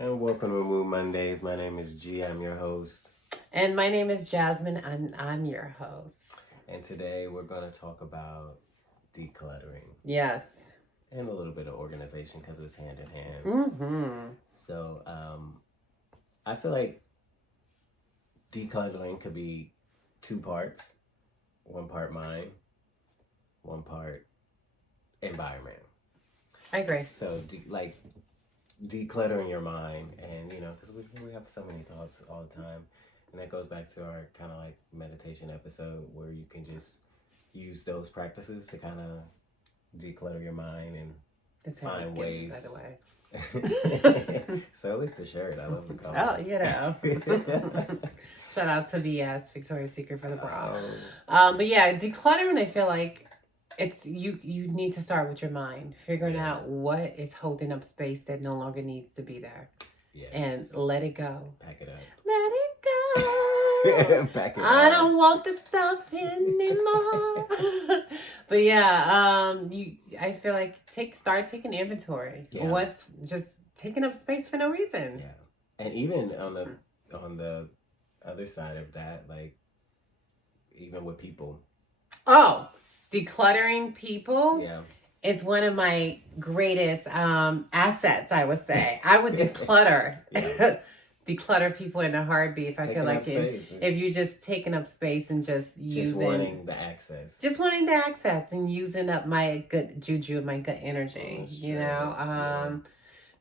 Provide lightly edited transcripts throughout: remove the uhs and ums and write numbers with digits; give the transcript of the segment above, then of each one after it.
And welcome to Mood Mondays. My name is G. I'm your host. And my name is Jasmine, and I'm your host. And today we're going to talk about decluttering Yes. and a little bit of organization because it's hand in hand. Mm-hmm. So I feel like decluttering could be two parts, one part mind, one part environment. I agree. So decluttering your mind, and because we have so many thoughts all the time, and that goes back to our kind of like meditation episode where you can just use those practices to kind of declutter your mind and find ways. By the way. So it's the shirt. I love the color. Shout out to VS, Victoria's Secret, for the bra. Oh. But yeah, decluttering, I feel like it's you need to start with your mind, figuring out what is holding up space that no longer needs to be there. Yes. And let it go. Pack it up. Let it go. Pack it I up. don't want the stuff anymore. But yeah, I feel like start taking inventory. Yeah. What's just taking up space for no reason. Yeah. And even on the other side of that, like even with people. Oh, decluttering people. Yeah. It's one of my greatest assets, I would say. I would declutter. Declutter people in a heartbeat if I feel like if you're just taking up space and just wanting the access. Just wanting the access and using up my good juju, my good energy,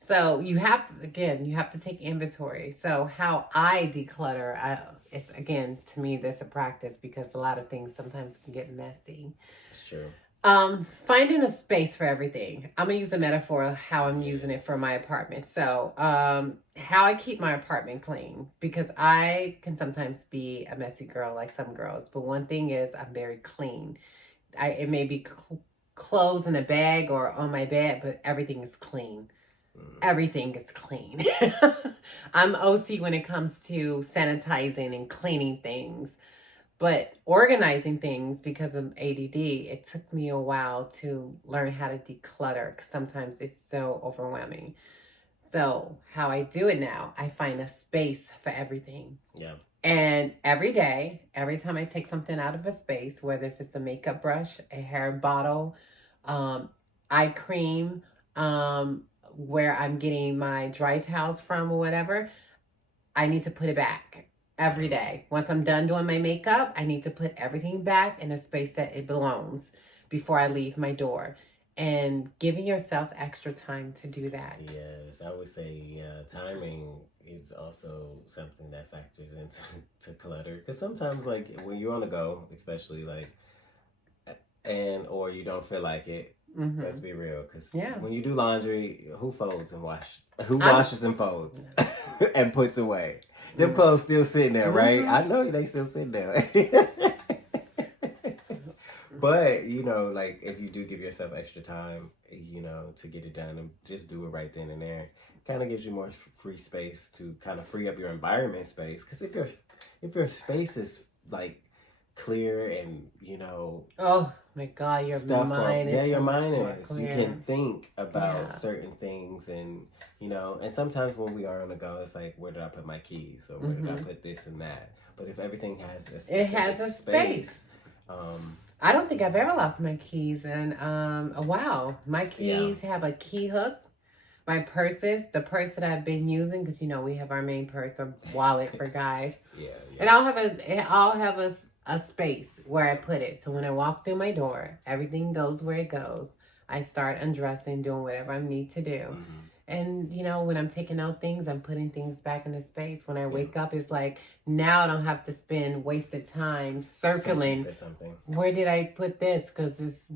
So you have to take inventory. So how I declutter, it's again, to me, there's a practice because a lot of things sometimes can get messy. It's true. Finding a space for everything. I'm gonna use a metaphor of how I'm using it for my apartment. So, how I keep my apartment clean, because I can sometimes be a messy girl like some girls, but one thing is I'm very clean. It may be clothes in a bag or on my bed, but everything is clean. Everything is clean. I'm OC when it comes to sanitizing and cleaning things. But organizing things, because of ADD, it took me a while to learn how to declutter because sometimes it's so overwhelming. So how I do it now, I find a space for everything. Yeah. And every day, every time I take something out of a space, whether if it's a makeup brush, a hair bottle, eye cream, where I'm getting my dry towels from or whatever, I need to put it back. Every day. Once I'm done doing my makeup, I need to put everything back in a space that it belongs before I leave my door. And giving yourself extra time to do that. Yes, I would say timing is also something that factors into clutter. Because sometimes, like, when you're on the go, especially, like, or you don't feel like it, let's be real. Because when you do laundry, who folds and who washes and folds and puts away? Them clothes still sitting there, right? I know they still sitting there. But, like, if you do give yourself extra time, to get it done and just do it right then and there, kind of gives you more free space to kind of free up your environment space. Because if your space is, like, clear and, oh my God, your mind is your mind is. Clear. You can think about certain things, and and sometimes when we are on the go, it's like, where did I put my keys, or where did I put this and that? But if everything has a specific space. I don't think I've ever lost my keys in a while. My keys have a key hook. My purses, the purse that I've been using, because we have our main purse or wallet for guys. And I'll have a space where I put it. So when I walk through my door, everything goes where it goes. I start undressing, doing whatever I need to do. And, when I'm taking out things, I'm putting things back in the space. When I wake up, it's like, now I don't have to spend wasted time circling for something. Where did I put this? Because it's,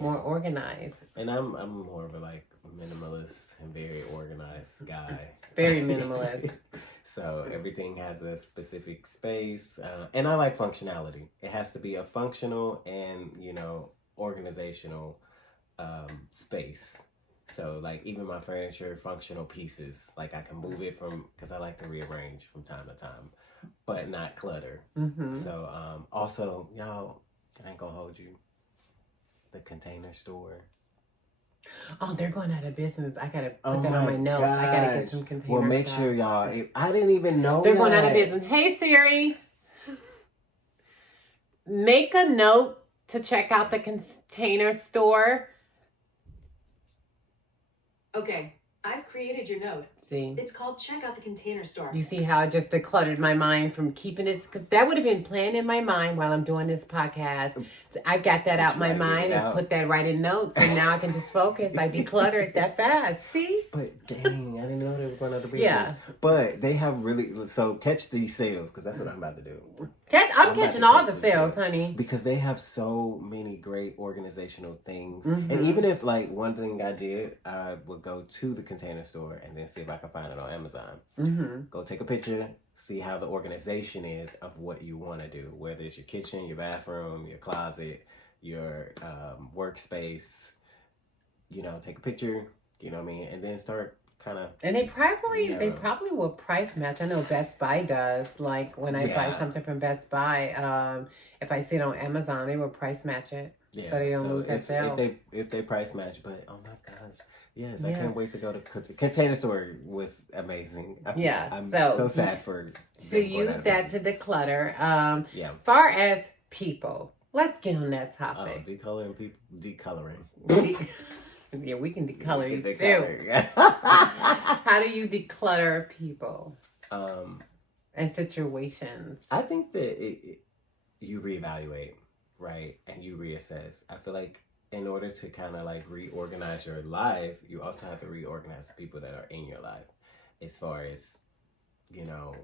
more organized. And I'm more of a, like, minimalist and very organized guy. Very minimalist. So everything has a specific space. And I like functionality. It has to be a functional and, organizational space. So, like, even my furniture, functional pieces, like, I can move it because I like to rearrange from time to time, but not clutter. So, also, y'all, I ain't gonna hold you. The Container Store Oh, they're going out of business. I gotta Oh put that on my my notes. I gotta get gosh. some container Well, make stuff. sure y'all. I didn't even know They're that. going out of business. Hey Siri, make a note to check out the container store. Okay, I've created your note. See, It's called Check Out the Container Store. you see how I just decluttered my mind from keeping this, because that would have been planned in my mind while I'm doing this podcast. So I got that out my mind and put that right in notes, and now I can just focus. I decluttered that fast. See? But dang, I didn't know they were going out of business. Yeah. But they have really, so catch these sales, because that's what I'm about to do. I'm catching all the sales, honey. Because they have so many great organizational things. Mm-hmm. And even if, like, one thing I did, I would go to the container store and then see if I can find it on Amazon. Mm-hmm. Go take a picture, see how the organization is of what you want to do, whether it's your kitchen, your bathroom, your closet, your workspace. You know, take a picture, you know what I mean, and then start kind of. And they probably will price match. I know Best Buy does. Like when I buy something from Best Buy, if I see it on Amazon, they will price match it. Yeah, so they don't lose that sale. If they price match, but oh my gosh, yes, I can't wait to go to Container Store. Was amazing. I'm so sad for to use that to declutter. Far as people, let's get on that topic. Decoloring people, decoloring. Yeah, we can decolor you too. How do you declutter people and situations? I think that you reevaluate. Right, and you reassess. I feel like in order to kind of like reorganize your life, you also have to reorganize the people that are in your life, as far as, you know,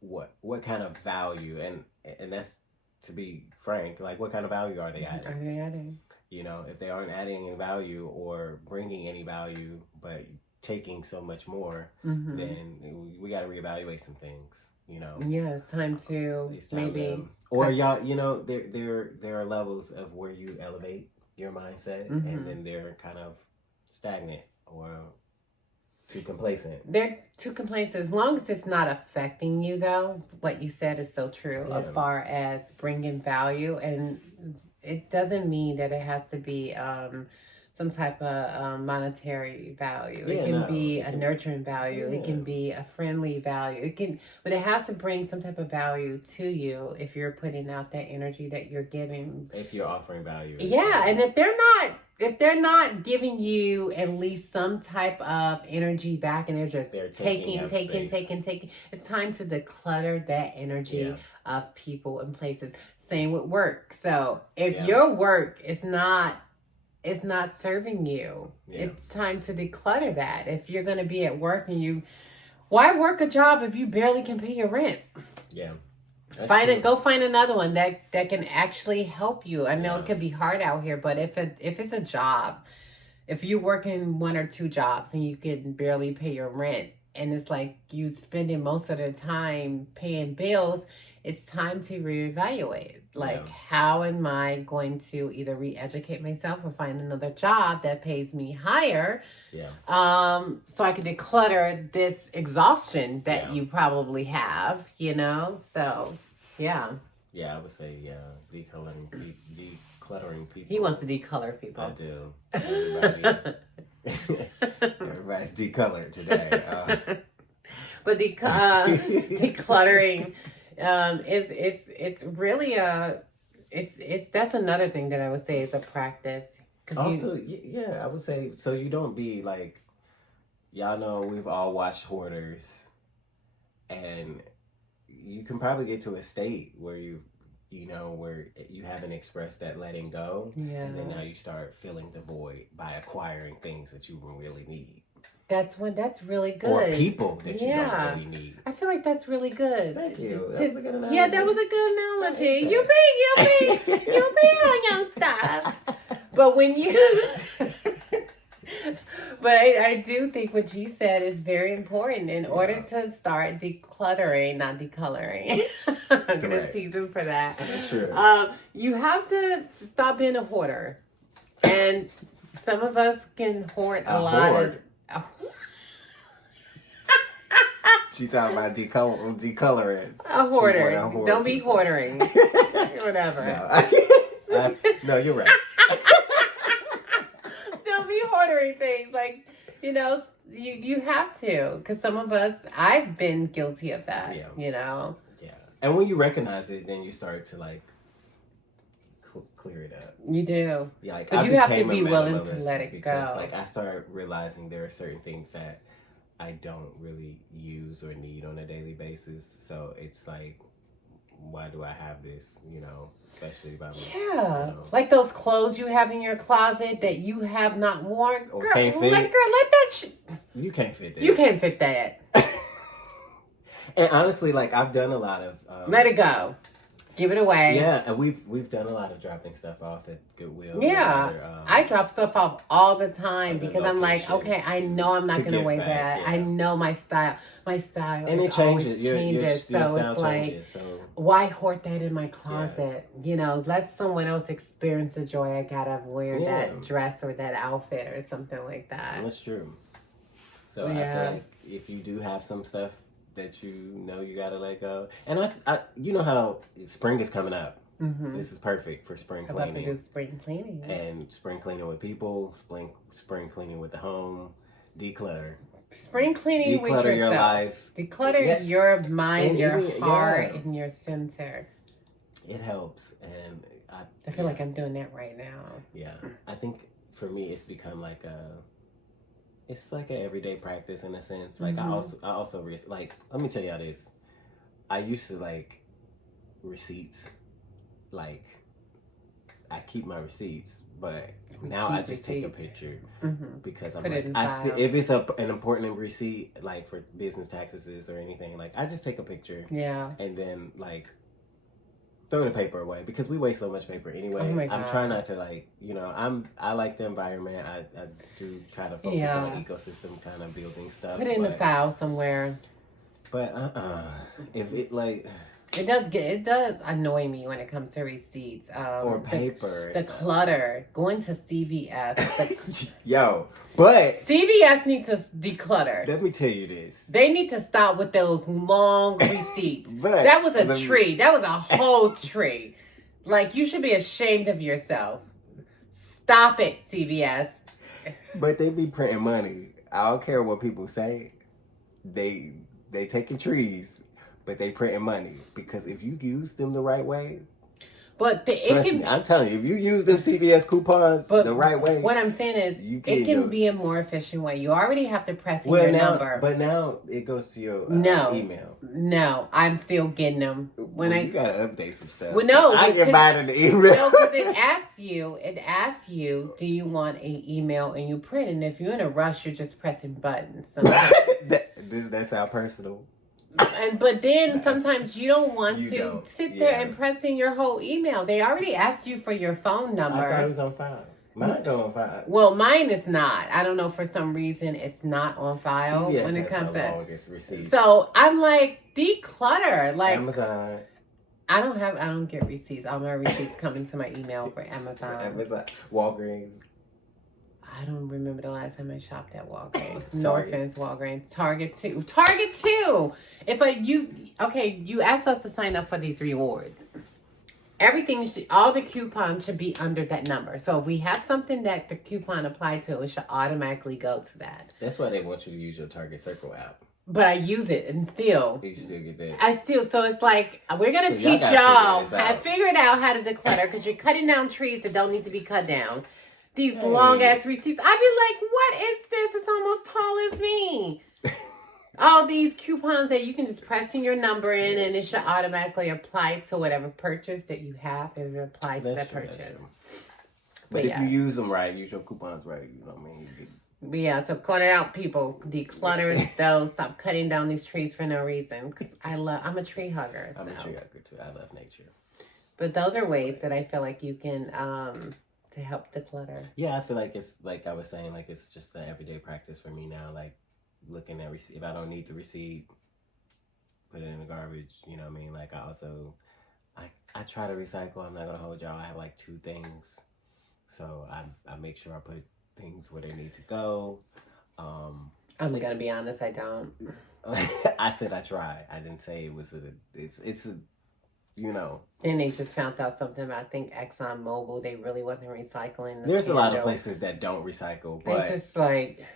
what kind of value, and that's, to be frank, like what kind of value are they adding? Are they adding? You know, if they aren't adding any value or bringing any value, but taking so much more, then we got to reevaluate some things. You know, it's time to maybe or y'all, you know, there are levels of where you elevate your mindset, and then they're kind of stagnant or too complacent. They're too complacent. As long as it's not affecting you, though, what you said is so true. As far as bringing value, and it doesn't mean that it has to be some type of monetary value. It can be a nurturing value. It can be a friendly value. But it has to bring some type of value to you if you're putting out that energy that you're giving. If you're offering value. Yeah, and if they're not giving you at least some type of energy back, and they're just taking, it's time to declutter that energy of people and places. Same with work. So if your work is not serving you, it's time to declutter that. If you're going to be at work and why work a job if you barely can pay your rent? Yeah. Go find another one that can actually help you. I know it can be hard out here, but if it's a job, if you're working one or two jobs and you can barely pay your rent, and it's like you spending most of the time paying bills, it's time to reevaluate. Like, how am I going to either re-educate myself or find another job that pays me higher? So I can declutter this exhaustion that you probably have, you know? So, yeah. Yeah, I would say, decluttering people. He wants to decolor people. I do. Everybody's decolored today. But decluttering... it's really that's another thing that I would say is a practice. Also, I would say, so you don't be like, y'all know we've all watched Hoarders, and you can probably get to a state where where you haven't expressed that letting go, and then now you start filling the void by acquiring things that you really need. That's really good. Or people that you don't really need. I feel like that's really good. Thank you. That was a good analogy. Yeah, that was a good analogy. You be on your stuff. But when you... But I do think what you said is very important. In order to start decluttering, not decoloring. I'm going to tease him for that. True. You have to stop being a hoarder. And some of us can hoard a lot. She's talking about decoloring. A hoarder. Don't be hoarding. Whatever. No, you're right. Don't be hoarding. certain things. Like, you have to. Because some of us, I've been guilty of that, Yeah. Yeah. And when you recognize it, then you start to like clear it up. You do. Yeah, like, but you have to be willing to let it because, go. like, I start realizing there are certain things that I don't really use or need on a daily basis. So it's like, why do I have this? Especially about me. Yeah, like those clothes you have in your closet that you have not worn, or girl. Can't fit. Let that You can't fit that. You can't fit that. And honestly, like, I've done a lot of let it go. Give it away. Yeah, and we've done a lot of dropping stuff off at Goodwill. Yeah, I drop stuff off all the time because I'm like, okay, I know I'm not going to wear that. Yeah. I know my style. My style and it changes. Your so style it's like, changes, so why hoard that in my closet? Yeah. Let someone else experience the joy I got of wearing that dress or that outfit or something like that. That's true. So I feel like if you do have some stuff that you gotta let go, and I you know how spring is coming up. Mm-hmm. This is perfect for spring cleaning. I'd love to do spring cleaning. And spring cleaning with people, spring cleaning with the home, declutter. Spring cleaning with yourself. Declutter your life. Declutter your mind, your heart, and your center. It helps, and I feel like I'm doing that right now. Yeah, I think for me it's become like it's like an everyday practice in a sense. Like I also like, let me tell y'all this. I used to like receipts. Like, I keep my receipts, but now I just take a picture because I'm like, if it's an important receipt, like for business taxes or anything, like I just take a picture. Yeah. And then like throw the paper away because we waste so much paper anyway. Oh my God. I'm trying not to like, I like the environment. I do kind of focus on ecosystem kind of building stuff. Put it in the file somewhere. But if it like, it does annoy me when it comes to receipts. Or paper. The clutter. Going to CVS. But CVS needs to declutter. Let me tell you this. They need to stop with those long receipts. But that was a tree. That was a whole tree. Like, you should be ashamed of yourself. Stop it, CVS. But they be printing money. I don't care what people say. They taking trees, but they printing money, because if you use them the right way, trust me, I'm telling you, if you use them CVS coupons the right way, what I'm saying is it can be a more efficient way. You already have to press in your number, but now it goes to your email. No, I'm still getting them you gotta update some stuff. Well, no, I get mine in the email. No, because it asks you, do you want an email, and you print, and if you're in a rush, you're just pressing buttons. That's how personal. But then sometimes you don't want to sit there and press in your whole email. They already asked you for your phone number. I thought it was on file. Mine go on file. Well, mine is not. I don't know, for some reason it's not on file when it comes to. So I'm like, declutter. Like Amazon. I don't get receipts. All my receipts come into my email for Amazon. Walgreens. I don't remember the last time I shopped at Walgreens. No offense, Walgreens. Target too. You asked us to sign up for these rewards. All the coupons should be under that number. So if we have something that the coupon applied to, it should automatically go to that. That's why they want you to use your Target Circle app. But I use it, and still. You still get that. So it's like, we're going to teach y'all how to figure it out, how to declutter, because you're cutting down trees that don't need to be cut down. These long-ass receipts. I'd be like, what is this? It's almost tall as me. All these coupons that you can just press in your number in, and it should automatically apply to whatever purchase that you have, and it applies to that purchase. But if you use them right, use your coupons right, you know what I mean? But yeah, so cut it out, people. Declutter those. Stop cutting down these trees for no reason. Because I'm a tree hugger. I'm a tree hugger too. I love nature. But those are ways that I feel like you can... to help declutter. Yeah, I feel like it's like I was saying, like it's just an everyday practice for me now. Like looking at receipt, if I don't need the receipt, put it in the garbage. You know what I mean? Like I try to recycle. I'm not gonna hold y'all. I have like 2 things, so I make sure I put things where they need to go. I'm gonna be honest, I don't. I said I try. I didn't say it was it's a you know. And they just found out something about, I think, Exxon Mobil. They really wasn't recycling. There's a lot of places that don't recycle, but it's just like,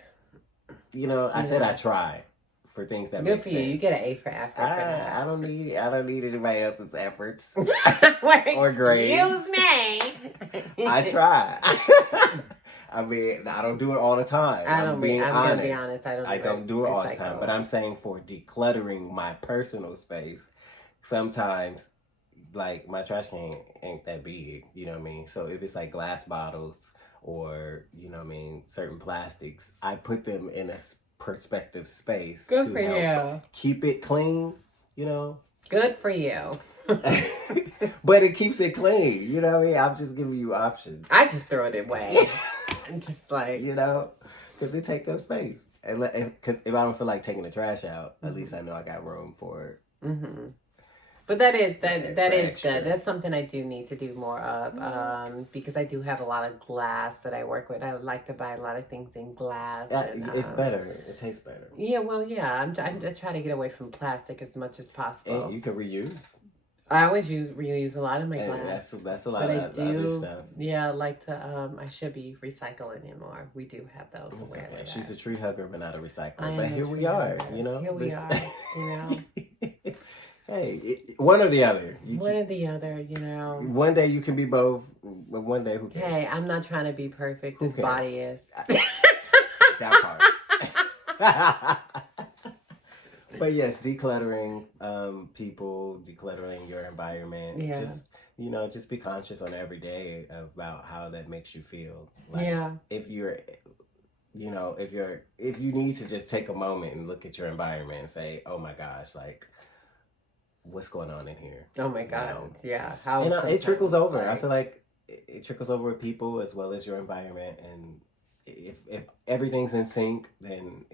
you know, I said I try for things that make good for you. sense. You get an A for effort. I don't need anybody else's efforts Wait, or grades. excuse me. I try. I mean, I don't do it all the time. I'm being honest. Gonna be honest. I don't do it all the time. But I'm saying for decluttering my personal space, sometimes like my trash can ain't that big, you know what I mean? So if it's like glass bottles or, you know what I mean, certain plastics, I put them in a perspective space Good to for help you. keep it clean, you know? Good for you. But it keeps it clean, you know what I mean? I'm just giving you options. I just throw it away. I'm just like, you know, because it takes up space. And because if I don't feel like taking the trash out, at least I know I got room for it. Mm-hmm. But that is extra. good. That's something I do need to do more of, because I do have a lot of glass that I work with. I like to buy a lot of things in glass. It's better. It tastes better. Yeah, well, yeah. I'm trying to get away from plastic as much as possible. And you can reuse. I always reuse a lot of my glass. That's a lot of other stuff. Yeah, I like to. I should be recycling it more. We do have those. Okay. She's a tree hugger, but not a recycler. I but am here we are. You know. Here we are. You know. Hey, one or the other. One or the other. You know. One day you can be both. But one day, who cares? Hey, I'm not trying to be perfect. This body is. That part. But yes, decluttering people, decluttering your environment. Yeah. Just be conscious on every day about how that makes you feel. Like, yeah. If you're, if you need to just take a moment and look at your environment and say, oh my gosh, like, what's going on in here? Oh my God. Yeah. It trickles over. Right. I feel like it trickles over with people as well as your environment. And if everything's in sync, then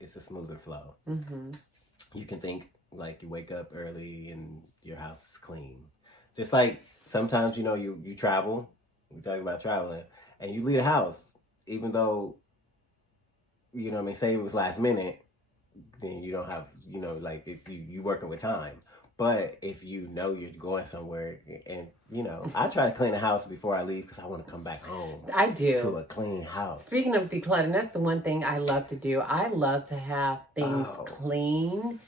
it's a smoother flow. Mm-hmm. You can think like you wake up early and your house is clean. Just like sometimes, you travel, we talk about traveling, and you leave the house, even though, say it was last minute, then you don't have, like it's you working with time. But if you're going somewhere, and I try to clean the house before I leave because I want to come back home. I do. To a clean house. Speaking of decluttering, that's the one thing I love to do. I love to have things clean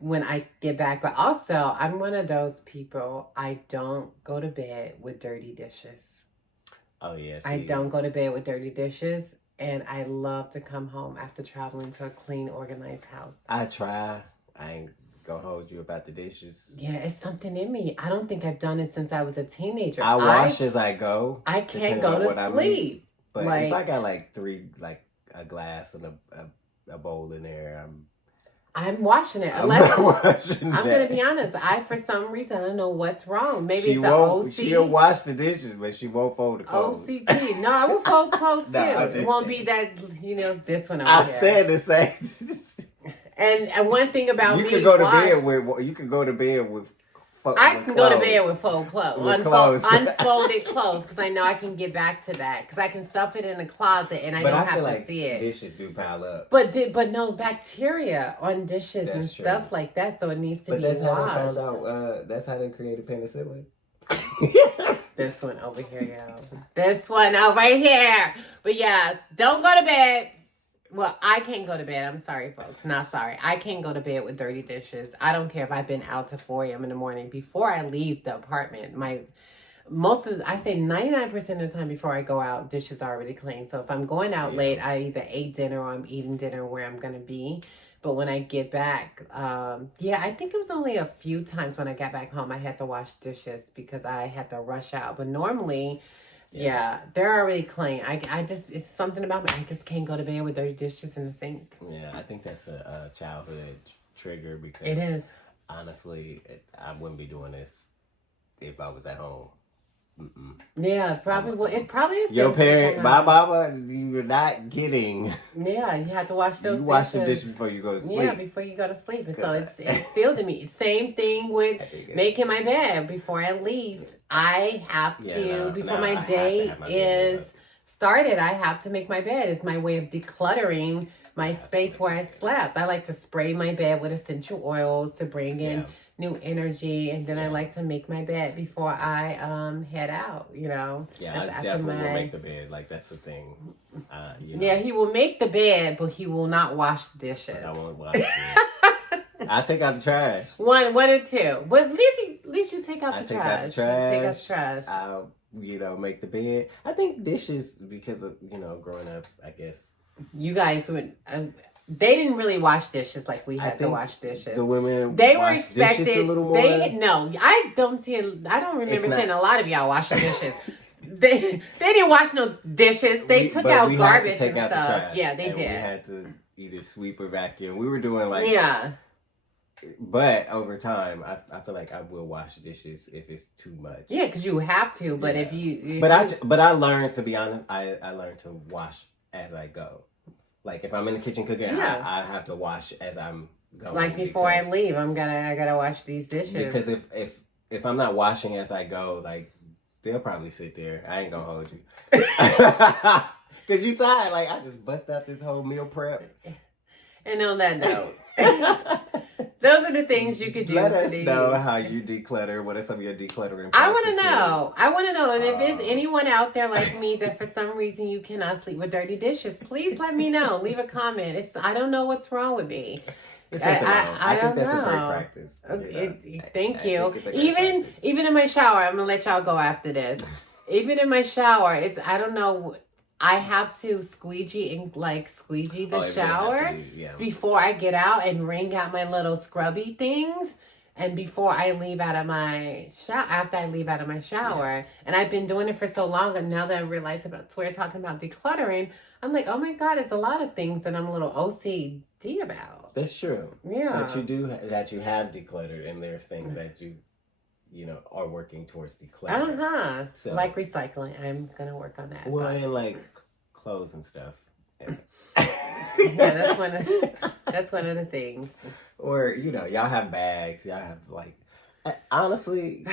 when I get back. But also, I'm one of those people, I don't go to bed with dirty dishes. Oh, yes. I don't go to bed with dirty dishes. And I love to come home after traveling to a clean, organized house. I try. I ain't gonna hold you about the dishes. Yeah, it's something in me. I don't think I've done it since I was a teenager. I wash as I go. I can't go to sleep. But if I got like a glass and a bowl in there, I'm washing it. I'm gonna be honest. For some reason, I don't know what's wrong. Maybe it's OCD. She'll wash the dishes, but she won't fold the clothes. OCD. No, I will fold clothes too. It won't be that. This one over here. I said the same. And one thing about me, you can go to bed with. I can go to bed with fold clothes, unfolded clothes, because I know I can get back to that. Because I can stuff it in a closet and I don't have to see it. Dishes do pile up, but no bacteria on dishes and stuff like that, so it needs to be washed. But that's how I found out. That's how they created penicillin. This one over here, yo. This one over here. But yes, don't go to bed. Well, I can't go to bed. I'm sorry, folks. Not sorry. I can't go to bed with dirty dishes. I don't care if I've been out to 4 a.m. in the morning. Before I leave the apartment, I say 99% of the time before I go out, dishes are already clean. So if I'm going out late, I either ate dinner or I'm eating dinner where I'm going to be. But when I get back, I think it was only a few times when I got back home, I had to wash dishes because I had to rush out. But normally... Yeah, they're already clean. It's something about me. I just can't go to bed with dirty dishes in the sink. Yeah, I think that's a childhood trigger because it is. Honestly, I wouldn't be doing this if I was at home. Mm-mm. Yeah, probably. Well, it probably is. Your parent, my mama, you're not kidding. Yeah, you have to wash those dishes. You wash the dishes before you go to sleep. Yeah, before you go to sleep. And so it's still to me. Same thing with making my bed before I leave. I have to, before my day is started, I have to make my bed. It's my way of decluttering my space where I slept. I like to spray my bed with essential oils to bring in Yeah. new energy, and then I Yeah. like to make my bed before I head out. Yeah, I That's definitely will make the bed. Like, that's the thing. Yeah, he will make the bed, but he will not wash the dishes. But I won't wash it. I take out the trash. One or two. But at least you take out I the take trash. out the trash. You take out the trash. I'll, make the bed. I think dishes, because of, growing up, I guess. You guys would. They didn't really wash dishes like we had to wash dishes. The women they were wash expected. dishes a little more. No, I don't remember seeing a lot of y'all washing dishes. They didn't wash no dishes. They took out garbage had to take and out stuff. the trash. Yeah, they and did. We had to either sweep or vacuum. We were doing like yeah. But over time, I feel like I will wash dishes if it's too much. Yeah, because you have to. But if you, but I learned, to be honest, I learned to wash as I go. Like, if I'm in the kitchen cooking, I have to wash as I'm going. Like, before I leave, I gotta wash these dishes. Because if I'm not washing as I go, like, they'll probably sit there. I ain't gonna hold you. Because you tired. Like, I just bust out this whole meal prep. And on that note, those are the things you could do. Let us know how you declutter. What are some of your decluttering practices? I want to know. And if there's anyone out there like me that for some reason you cannot sleep with dirty dishes, please let me know. Leave a comment. I don't know what's wrong with me. It's nothing wrong. I think that's know. a great practice. Thank you. Even in my shower, I'm gonna let y'all go after this. Even in my shower, I don't know. I have to squeegee the shower before I get out and wring out my little scrubby things, and before I leave out of my shower. After I leave out of my shower, and I've been doing it for so long, and now that I realize we're talking about decluttering, I'm like, oh my God, it's a lot of things that I'm a little OCD about. That's true. Yeah, that you have decluttered, and there's things that you are working towards decluttering. So, like recycling, I'm gonna work on that. Well, and like clothes and stuff. Yeah, that's one of the things. Or y'all have bags. Y'all have honestly.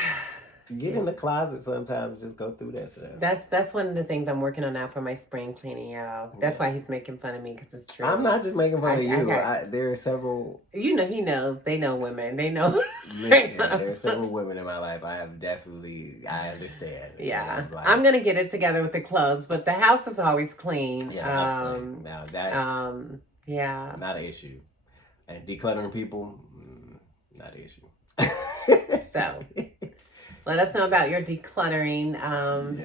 Get in the closet sometimes and just go through that stuff. That's one of the things I'm working on now for my spring cleaning, y'all. That's why he's making fun of me, because it's true. I'm not just making fun of you. There are several. He knows. They know women. They know. Listen, there are several women in my life. I understand. Yeah, I'm gonna get it together with the clothes, but the house is always clean. Yeah, clean. Now that. Yeah. Not an issue. And decluttering people, not an issue. So. Let us know about your decluttering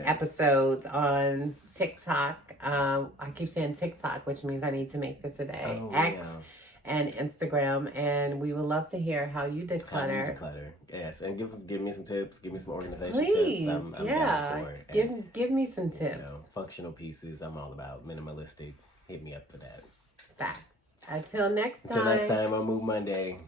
episodes on TikTok. I keep saying TikTok, which means I need to make this a day. X and Instagram, and we would love to hear how you declutter. Yes, and give me some tips. Give me some organization Please, tips. I'm down for it. Give me some tips. Functional pieces. I'm all about minimalistic. Hit me up for that. Facts. Until next time. I'll move Monday.